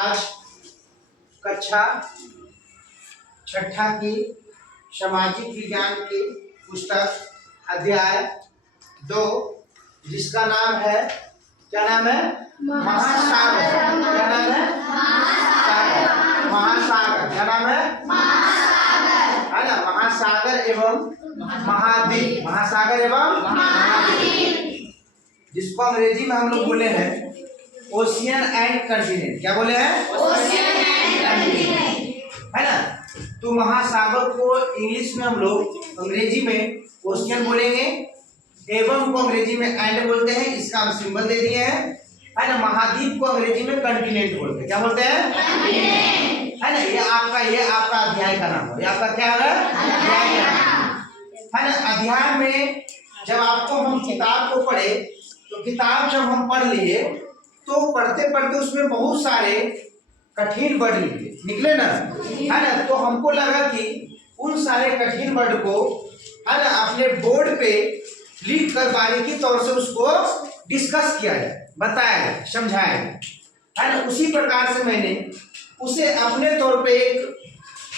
आज कक्षा छठा की सामाजिक विज्ञान की पुस्तक अध्याय 2 जिसका नाम है, क्या नाम है? महासागर। क्या नाम है? महासागर। क्या नाम है? है ना, महासागर एवं महाद्वीप। महासागर एवं महाद्वीप, जिसको अंग्रेजी में हम लोग बोले हैं ओशियन एंड कंटिनेंट। क्या बोले हैं? ओशियन एंड कंटिनेंट, है ना। तो महासागर को इंग्लिश में हम लोग अंग्रेजी में ओशियन बोलेंगे, एवं को अंग्रेजी में एंड बोलते हैं, इसका हम सिंबल दे दिए हैं, है ना। महाद्वीप को अंग्रेजी में कंटिनेंट बोलते हैं। क्या बोलते हैं? कंटिनेंट, है ना। ये आपका अध्याय का नाम है। ये आपका क्या है? अध्याय का नाम, है ना। अध्याय में जब आपको हम किताब को पढ़े, तो किताब जब हम पढ़ लिए तो पढ़ते पढ़ते उसमें बहुत सारे कठिन वर्ड निकले ना, है ना। तो हमको लगा कि उन सारे कठिन वर्ड को, है ना, अपने बोर्ड पे लिख कर बारीकी तौर से उसको डिस्कस किया जाए, बताया जाए, समझाया जाए, है ना। उसी प्रकार से मैंने उसे अपने तौर पे एक,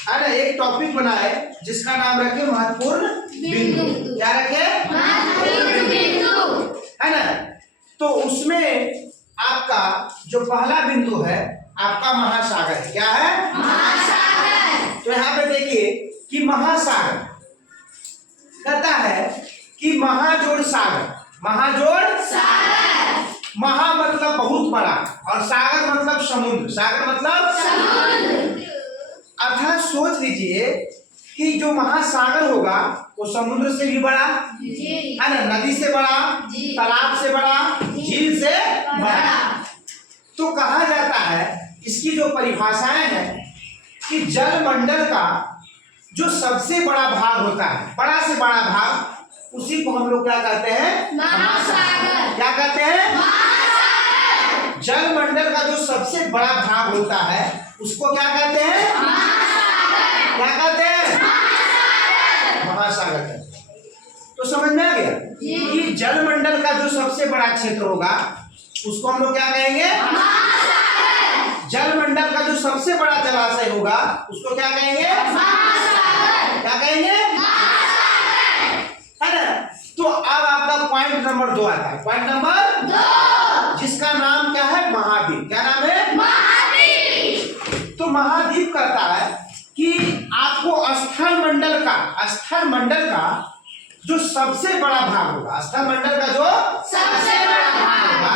है ना, एक टॉपिक बनाए जिसका नाम रखे महत्वपूर्ण बिंदु। क्या रखे? महत्वपूर्ण बिंदु, है ना। तो उसमें आपका जो पहला बिंदु है आपका महासागर है। क्या है? महासागर। तो यहाँ पे देखिए कि महासागर कहता है कि महाजोड़ सागर। महाजोड़ सागर, महा मतलब बहुत बड़ा और सागर मतलब समुद्र। सागर मतलब समुद्र। अर्थात सोच लीजिए कि जो महासागर होगा वो समुद्र से भी बड़ा, है ना, नदी से बड़ा, तालाब से बड़ा, झील से बड़ा। तो कहा जाता है, इसकी जो परिभाषाएं हैं कि जलमंडल का जो सबसे बड़ा भाग होता है, बड़ा से बड़ा भाग, उसी को हम लोग क्या कहते हैं? महासागर। क्या कहते हैं? महासागर। जलमंडल का जो सबसे बड़ा भाग होता है उसको क्या कहते हैं? महासागर। क्या कहते हैं? महासागर कहते हैं। तो समझ में आ गया कि जलमंडल का जो सबसे बड़ा क्षेत्र होगा उसको हम लोग क्या कहेंगे? महासागर। जलमंडल का जो सबसे बड़ा जलाशय होगा उसको क्या कहेंगे? महासागर। क्या कहेंगे? महासागर, है ना। तो अब आपका पॉइंट नंबर 2 आता है। पॉइंट नंबर 2, जिसका नाम क्या है? महाद्वीप। क्या नाम है? महाद्वीप। तो महाद्वीप कहता है कि आपको स्थल मंडल का जो सबसे बड़ा भाग होगा, स्थल मंडल का जो सबसे बड़ा भाग होगा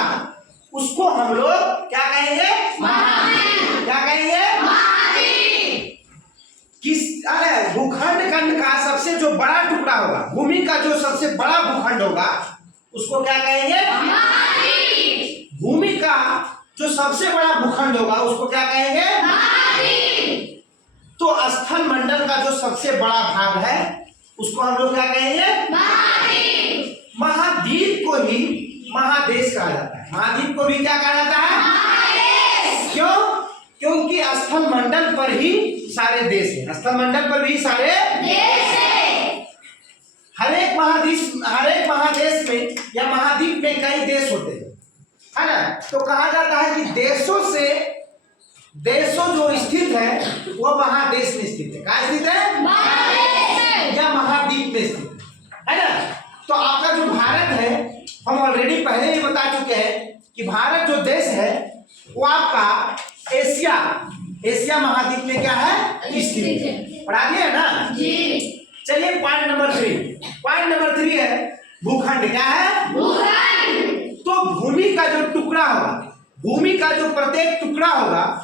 उसको हम लोग क्या कहेंगे? महाद्वीप। क्या कहेंगे? महाद्वीप। किस, अरे भूखंड का सबसे जो बड़ा टुकड़ा होगा, भूमि का जो सबसे बड़ा भूखंड होगा उसको क्या कहेंगे? महाद्वीप। भूमि का जो सबसे बड़ा भूखंड होगा उसको क्या कहेंगे? महाद्वीप। तो स्थल मंडल का जो सबसे बड़ा भाग है उसको हम लोग क्या कहेंगे? महाद्वीप। महाद्वीप को ही महादेश कहा जाता है। महाद्वीप को भी क्या कहा जाता है? महादेश। क्यों? क्योंकि स्थल मंडल पर ही सारे देश हैं। स्थल मंडल पर भी सारे देश हैं। हर एक महादेश में या महाद्वीप में कई देश होते हैं, है ना। तो कहा जाता है कि देशों जो स्थित है वो महादेश में स्थित है। कहाँ स्थित है? महादेश में या महाद्वीप में स्थित है ना। तो आपका जो भारत है, हम ऑलरेडी पहले ही बता चुके हैं कि भारत जो देश है वो आपका एशिया महाद्वीप में क्या है? स्थित है। पढ़ा दिया ना जी। चलिए पॉइंट नंबर 3 है भूखंड। क्या है? भूखंड। तो भूमि का जो टुकड़ा होगा, भूमि का जो प्रत्येक टुकड़ा होगा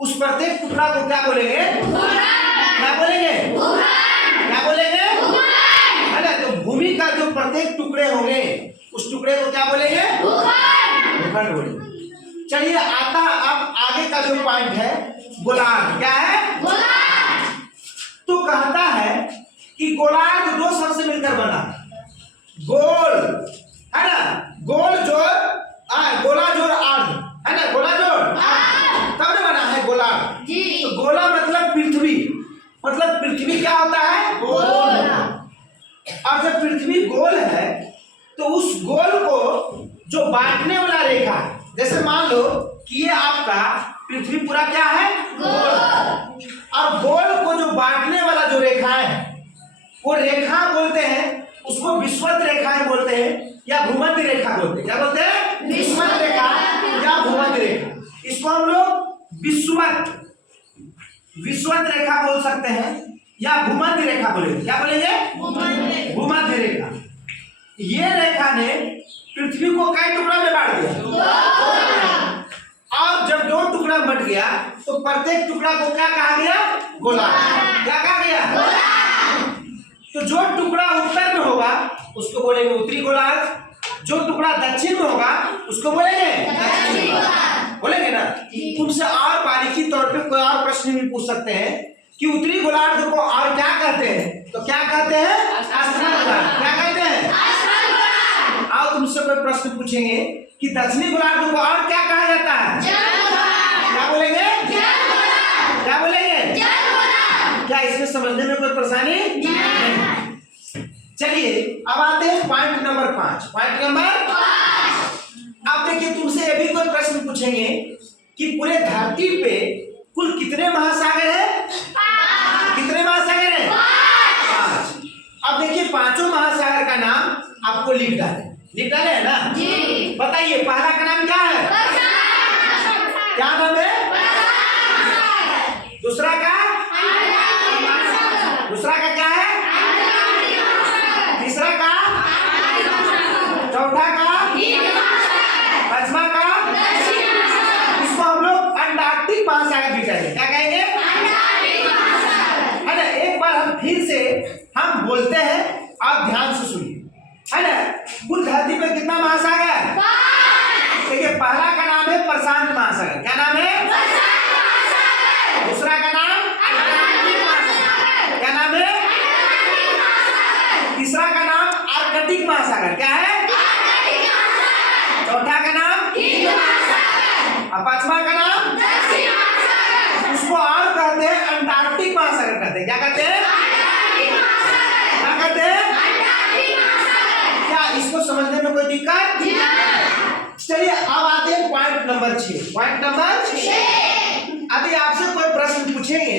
उस प्रत्येक टुकड़ा को क्या बोलेंगे? क्या बोलेंगे? क्या बोलेंगे? है ना। तो भूमि का जो प्रत्येक टुकड़े होंगे उस टुकड़े को क्या बोलेंगे? भूखंड बोलेंगे। चलिए आता अब आगे का जो पॉइंट है गोलार्ध। क्या है? गोलार्ध। तो कहता है कि गोलार्ध 2 शब्द से मिलकर बना, गोल, है ना, गोल जोड़ गोला जोड़ अर्ध, है ना, गोला जोड़ तब ने बना है गोलार्ध। तो गोला मतलब पृथ्वी, मतलब पृथ्वी क्या होता है? गोल। और जब पृथ्वी गोल है तो उस गोल को जो बांटने वाला रेखा, जैसे मान लो कि ये आपका पृथ्वी टुकड़ा क्या है? गोल। और गोल को जो बांटने वाला जो रेखा है वो रेखा बोलते हैं, उसको विषुवत रेखाएं बोलते हैं या भूमध्य रेखा बोलते हैं। क्या बोलते हैं? विषुवत रेखा या भूमध्य रेखा। इसको हम लोग विषुवत रेखा बोल सकते हैं या भूमध्य रेखा बोलेंगे। क्या बोलेंगे? भूमध्य रेखा। ये रेखा ने पृथ्वी को कई टुकड़ा में बांट दिया, और जब दो टुकड़ा बट गया तो प्रत्येक टुकड़ा को क्या कहा गया? गोलार्ध। क्या कहा गया? तो जो टुकड़ा उत्तर में होगा उसको बोलेंगे उत्तरी गोलार्ध, जो टुकड़ा दक्षिण में होगा उसको बोलेंगे दक्षिणी गोलार्ध। बोलेंगे ना? तुमसे और बारीकी तौर पे कोई और प्रश्न भी पूछ सकते हैं कि उत्तरी गोलार्ध को और क्या कहते हैं, तो क्या कहते हैं? अस्तमान गोलार्ध। क्या कहते हैं? अस्तमान गोलार्ध। आओ तुमसे कोई प्रश्न पूछेंगे कि दक्षिणी गोलार्ध को और क्या कहा जाता है? जल गोलार्ध। क्या बोलेंगे? जल गोलार्ध। क्या बोलेंगे? जल गोलार्ध। क्या इसमें समझने में कोई परेशानी नहीं? चलिए अब आते हैं पॉइंट नंबर 5। Point number 5। अब देखिए तुमसे ये भी कोई प्रश्न पूछेंगे कि पूरे धरती पे कुल कितने महासागर है? कितने महासागर है? 5। अब देखिए पांचों महासागर का नाम आपको लिख डाले है ना जी। बताइए पहला का नाम क्या है? क्या नाम है? दूसरा का क्या है? तीसरा का? चौथा का? पांचवा का? इसको हम लोग अंटार्कटिक महासागर भी कहेंगे। क्या कहेंगे? है ना? एक बार हम फिर से हम बोलते हैं, आप ध्यान से सुनिए, है ना? कुल धरती पर कितना महासागर? देखिए पहला का नाम है प्रशांत महासागर। क्या नाम है? दूसरा का नाम? क्या नाम है? तीसरा का नाम आर्कटिक महासागर। क्या है? चौथा का नाम? और पांचवा का नाम? उसको और कहते हैं अंटार्कटिक महासागर कहते हैं। क्या कहते हैं? क्या कहते हैं? क्या इसको समझने में कोई दिक्कत? चलिए अब आते हैं पॉइंट नंबर 6। Point number 6। अभी आपसे कोई प्रश्न पूछेंगे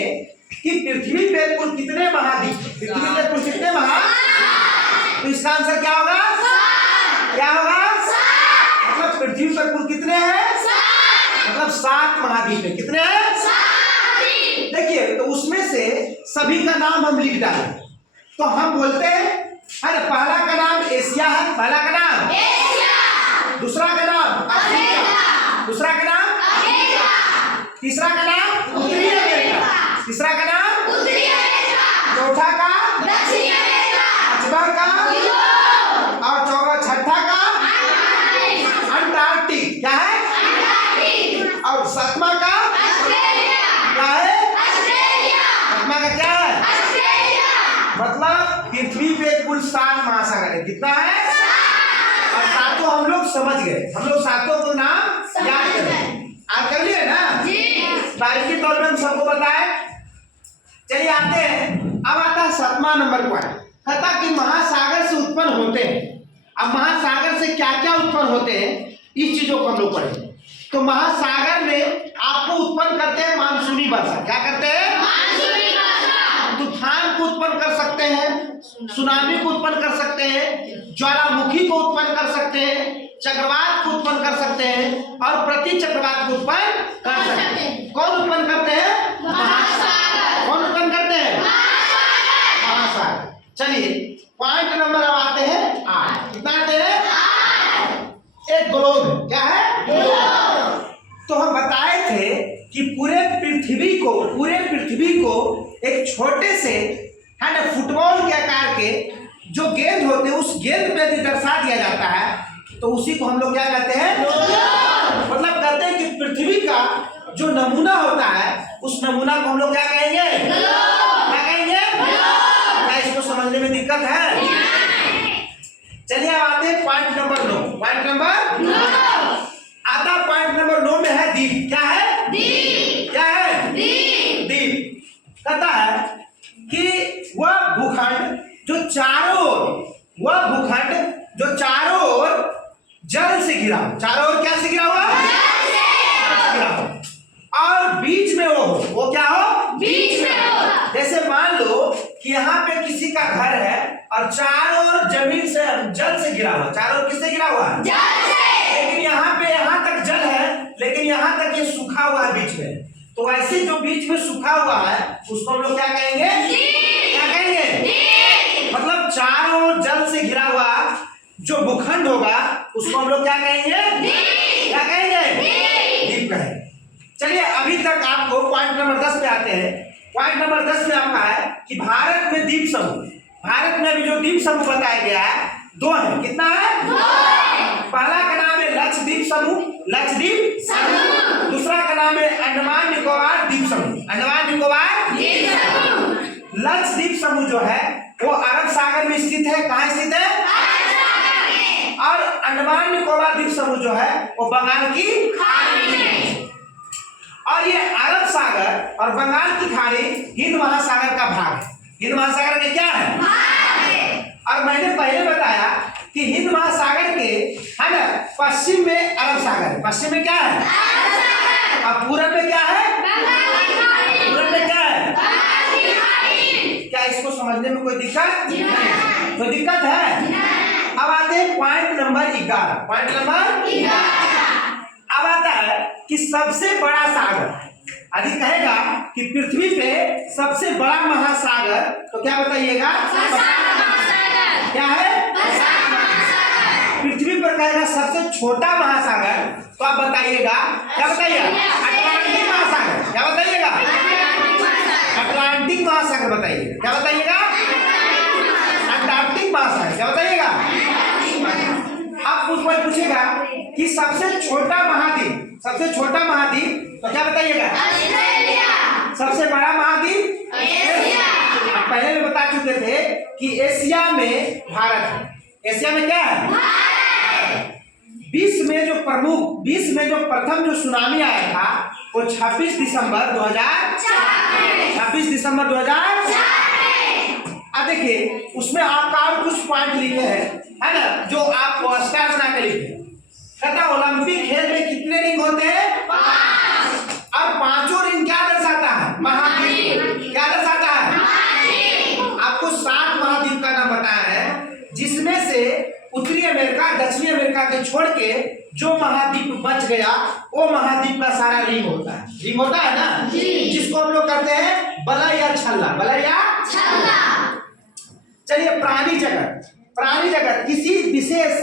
कि पृथ्वी पे कुल कितने महाद्वीप? पृथ्वी पे कुल कितने महाद्वीप? तो इसका आंसर क्या होगा? क्या होगा? मतलब पृथ्वी पर कुल कितने हैं? मतलब 7 महाद्वीप है। कितने हैं? देखिए तो उसमें से सभी का नाम हम लिख डालें तो हम बोलते हैं, अरे पहला का नाम एशिया है। पहला का नाम एशिया। दूसरा का नाम अफ्रीका। दूसरा का नाम अमेरिका। तीसरा का नाम उत्तरी अमेरिका। तीसरा का नाम उत्तरी अमेरिका। चौथा का दक्षिणी अमेरिका। पांचवा का यूरोप। और छठा का अंटार्कटिक। क्या है? अंटार्कटिक। और सातवां का ऑस्ट्रेलिया। क्या है? ऑस्ट्रेलिया। सातवां का क्या है? ऑस्ट्रेलिया। मतलब पृथ्वी पे कुल 7 महासागर है। कितना है? 7। और सातों हम लोग समझ गए। हम लोग सातों को नाम याद करें। आप कर लिए ना जी? बारीकी तौर पे हम सबको बताए। चलिए आते हैं, अब आता है 7वां नंबर पॉइंट। कहता कि महासागर से उत्पन्न होते हैं। अब महासागर से क्या क्या उत्पन्न होते हैं इस चीजों को हम लोग पढ़ेंगे। तो महासागर में आपको उत्पन्न करते हैं मानसूनी वर्षा। क्या करते हैं? मानसूनी वर्षा। तूफान को उत्पन्न कर सकते हैं, सुनामी को उत्पन्न कर सकते हैं, ज्वालामुखी को उत्पन्न कर सकते हैं, चक्रवात को उत्पन्न कर सकते हैं और प्रति चक्रवात को उत्पन्न कर सकते हैं। कौन उत्पन्न करते हैं? महासागर। कौन उत्पन्न करते हैं? महासागर। चलिए पॉइंट नंबर अब आते हैं 8। कितना आते हैं? 8। एक ग्लोब है। क्या है? ग्लोब। तो हम बताए थे कि पूरे पृथ्वी को एक छोटे से, है ना, फुटबॉल के आकार के जो गेंद होते हैं उस गेंद पे भी दर्शा दिया जाता है। तो उसी को हम लोग क्या कहते हैं? मतलब कहते हैं कि पृथ्वी का जो नमूना होता है उस नमूना को हम लोग क्या कहेंगे? क्या कहेंगे? क्या इसको समझने में दिक्कत है? चलिए अब आते हैं पॉइंट नंबर 9। पॉइंट नंबर 9 आता। पॉइंट नंबर 9 में है द्वीप। क्या है? द्वीप। क्या है? द्वीप। कहता है कि वह भूखंड जो चारों ओर जल से घिरा हो। चारों ओर क्या से घिरा हुआ? जल से घिरा हो। और बीच में वो क्या हो? बीच में हो। जैसे मान लो कि यहाँ पे किसी का घर है और चारों ओर जमीन से जल से घिरा हुआ, चारों ओर किससे घिरा हुआ है? जल से। लेकिन यहाँ पे यहाँ तक जल है, लेकिन यहाँ तक ये सूखा हुआ है बीच में। तो ऐसे जो बीच में सूखा हुआ है उसको हम लोग क्या कहेंगे? क्या कहेंगे? मतलब चारों ओर जल से घिरा हुआ जो भूखंड होगा उसको हम लोग क्या कहेंगे? क्या कहेंगे? द्वीप कहेंगे। चलिए अभी तक आपको पॉइंट नंबर 10 पे आते हैं। पॉइंट नंबर 10 में आपका है कि भारत में द्वीप समूह, भारत में अभी जो द्वीप समूह बताया गया है 2 है। कितना है? 2 है। पहला का नाम है लक्षद्वीप समूह, लक्षद्वीप समूह। दूसरा का नाम है अंडमान निकोबार द्वीप समूह, अंडमान निकोबार द्वीप समूह। लक्षद्वीप समूह जो है वो अरब सागर में स्थित है। कहाँ स्थित है? अरब सागर में। और अंडमान निकोबार द्वीप समूह जो है वो बंगाल की खाड़ी में। और ये अरब सागर और बंगाल की खाड़ी हिंद महासागर का भाग है। हिंद महासागर में क्या है? भाग है। और मैंने पहले बताया कि हिंद महासागर के है ना पश्चिम में अरब सागर है। पश्चिम में क्या है? अरब सागर। और पूरब में क्या है? बंगाल की खाड़ी। पूरब में क्या है? बंगाल की खाड़ी। क्या इसको समझने में कोई दिक्कत नहीं। कोई दिक्कत है? नहीं। अब आते हैं पॉइंट नंबर 11। Point number 11। अब आता है कि सबसे बड़ा सागर, यदि कहेगा कि पृथ्वी पे सबसे बड़ा महासागर तो क्या बताइएगा? प्रशांत महासागर। क्या है? प्रशांत महासागर। पृथ्वी पर कहेगा सबसे छोटा महासागर तो आप बताइएगा, क्या बताइएगा? अटलांटिक महासागर। क्या बताइएगा? अटलांटिक महासागर बताइएगा। क्या बताइएगा? अंटार्कटिक महासागर। क्या बताइएगा? अब कुछ कोई पूछेगा कि सबसे छोटा महाद्वीप, सबसे छोटा महाद्वीप तो क्या बताइएगा? ऑस्ट्रेलिया। सबसे बड़ा महाद्वीप एशिया। अब पहले भी बता चुके थे कि एशिया में भारत है। एशिया में क्या है? भारत। विश्व में जो प्रथम जो सुनामी आया था वो 26 दिसंबर 2004। 26 दिसंबर 2004। अब देखिए उसमें आपका और कुछ पॉइंट लिखे हैं, है ना, जो आप स्टार बना के लिखे। कहता ओलंपिक खेल में कितने रिंग होते हैं? 5। और 5 रिंग क्या दर्शाता है? महाद्वीप। क्या दर्शाता है? महाद्वीप। आपको 7 महाद्वीप का नाम बताया है, जिसमें से उत्तरी अमेरिका दक्षिणी अमेरिका के छोड़ के जो महाद्वीप बच गया वो महाद्वीप का सारा रिंग होता है। रिंग होता है ना, जिसको हम लोग करते हैं बलय या छल्ला। बलय या छल्ला। चलिए प्राणी जगत किसी विशेष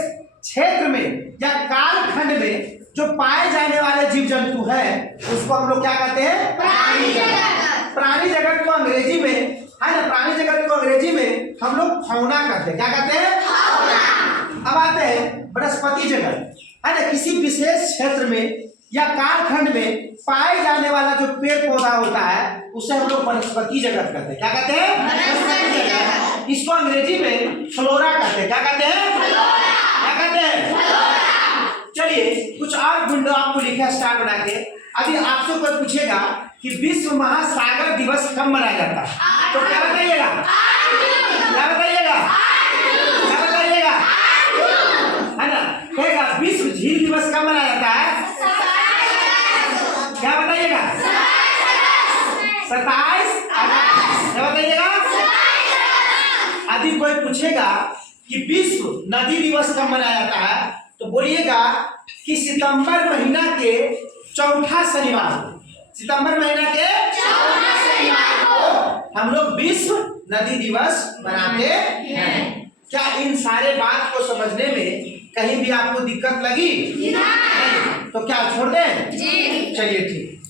क्षेत्र में या कालखंड में जो पाए जाने वाले जीव जंतु है उसको हम लोग क्या कहते हैं? प्राणी जगत। प्राणी जगत को अंग्रेजी में, है ना, प्राणी जगत को अंग्रेजी में हम लोग फौना कहते हैं। क्या कहते हैं? फौना। अब आते हैं वनस्पति जगत, है ना, किसी विशेष क्षेत्र में या कालखंड में पाए जाने वाला जो पेड़ पौधा होता है उसे हम लोग वनस्पति जगत कहते हैं। क्या कहते हैं? वनस्पति जगत। इसको अंग्रेजी में फ्लोरा कहते हैं। क्या कहते हैं? फ्लोरा। क्या कहते हैं? फ्लोरा। चलिए कुछ और विंडो आपको लिखा स्टार बना के। अभी आपसे कोई पूछेगा कि विश्व महासागर दिवस कब मनाया जाता है तो क्या बताइएगा? क्या बताइएगा? क्या बताइएगा? है ना, कहेगा विश्व झील दिवस कब मनाया जाता है? क्या बताइएगा? 27 अगस्त। क्या बताइएगा? यदि कोई पूछेगा कि विश्व नदी दिवस कब मनाया जाता है तो बोलिएगा कि सितंबर महीना के चौथा शनिवार को, सितंबर महीना के चौथा शनिवार को हम लोग विश्व नदी दिवस मनाते हैं। क्या इन सारे बात को समझने में कहीं भी आपको दिक्कत लगी? नहीं। तो क्या छोड़ दें? जी। चलिए ठीक।